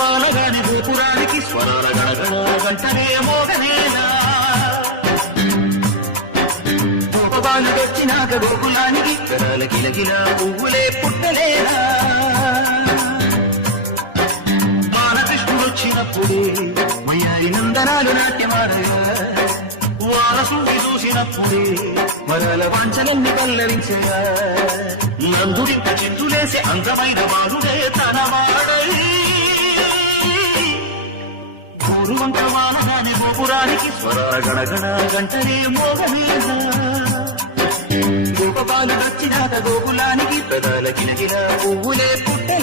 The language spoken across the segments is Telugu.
భావాల గాని గోపురానికి స్వరాల గణగణ గంటనే మోగనేలా గోపాలుడొచ్చినాక గోకులానికి గరాల కిలకిల పువ్వులే పుట్టలేదా బాలకృష్ణుడు వచ్చినప్పుడే మయారి నందనాలు నాట్యమాడగా వారసుని చూసినప్పుడే వరాల వాంఛలన్నీ పల్లవించగా నందుడింత చిందులేసి అందమైన వారుడే తన వాడై ఊరు వంక వానగానే గోపురానికి స్వరాల గణగణ గంటనే మోగమేద. గోపపాలు వచ్చినాక గోకులానికి పెదాల కిలకిల పువ్వులే పుట్టే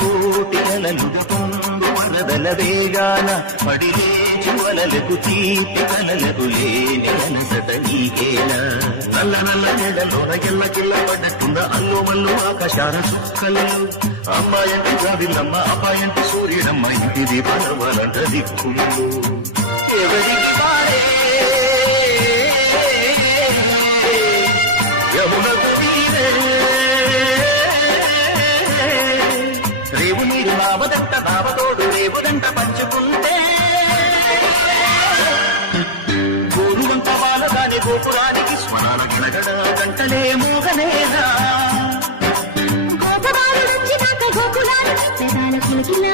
కోటి అలలుగ పొంగు వరదల వేగాన పడిలేచి వలలకు తీపి కలలకు లేని అలసట నీకేనా? నల్ల నల్ల నెలలోన ఎల్ల కిల్ల పడ్డట్టున్న అల్లు మల్లు ఆకాశాల చుక్కలు. అమ్మాయంటి జాబిల్లమ్మ అబ్బాయంటి సూర్యుడమ్మ ఇంటిది పడవలంట దిక్కులు. ఎవరికి వారే యమునకు వీరే మీరు నీరు నావదంట నావతోడు రేవుదంట పంచుకుంటే. గోరువంత వాళ్ళదాని గోపురానికి స్మరణ గణగణ గంటలే మోగనేదా గోపురాలు గోపురాలు పెదాల కిలకిల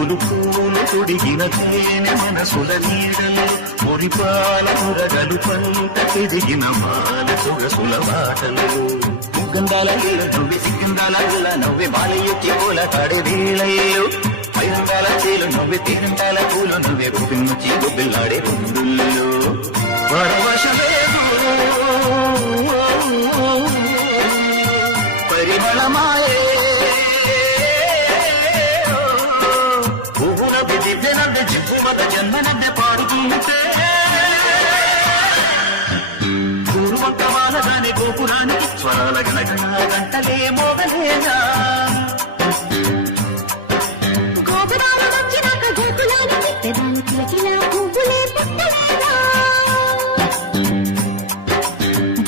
ప్రేమలు పూలు తొడిగిన తేనె మనసుల నీడలు. మురిపాల మురగలు పంట పెరిగిన మాల సొగసుల బాటలు. గంధాల ఇళ్ళ నువ్వే సిగ్గిందాల ఇళ్ళ నవ్వే బాల ఎక్కి పూల కాడే వేళయ్యో పైరంగాల చేలు నవ్వే తీరంగాల పూలు నువ్వే గుప్పించి గుబ్బిల్లాడే గుండుల్లో. పరవశమేదో స్వరాల గణగణ గంటలే పుట్టలేదా?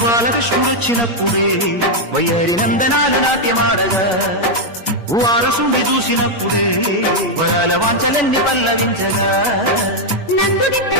బాలకృష్ణుడు వచ్చినప్పుడే వయ్యారి నందనాలు నాట్యమాడగా. వారసుడి చూసినప్పుడే వరాల వాంచలన్నీ పల్లవించగా. నందుడింత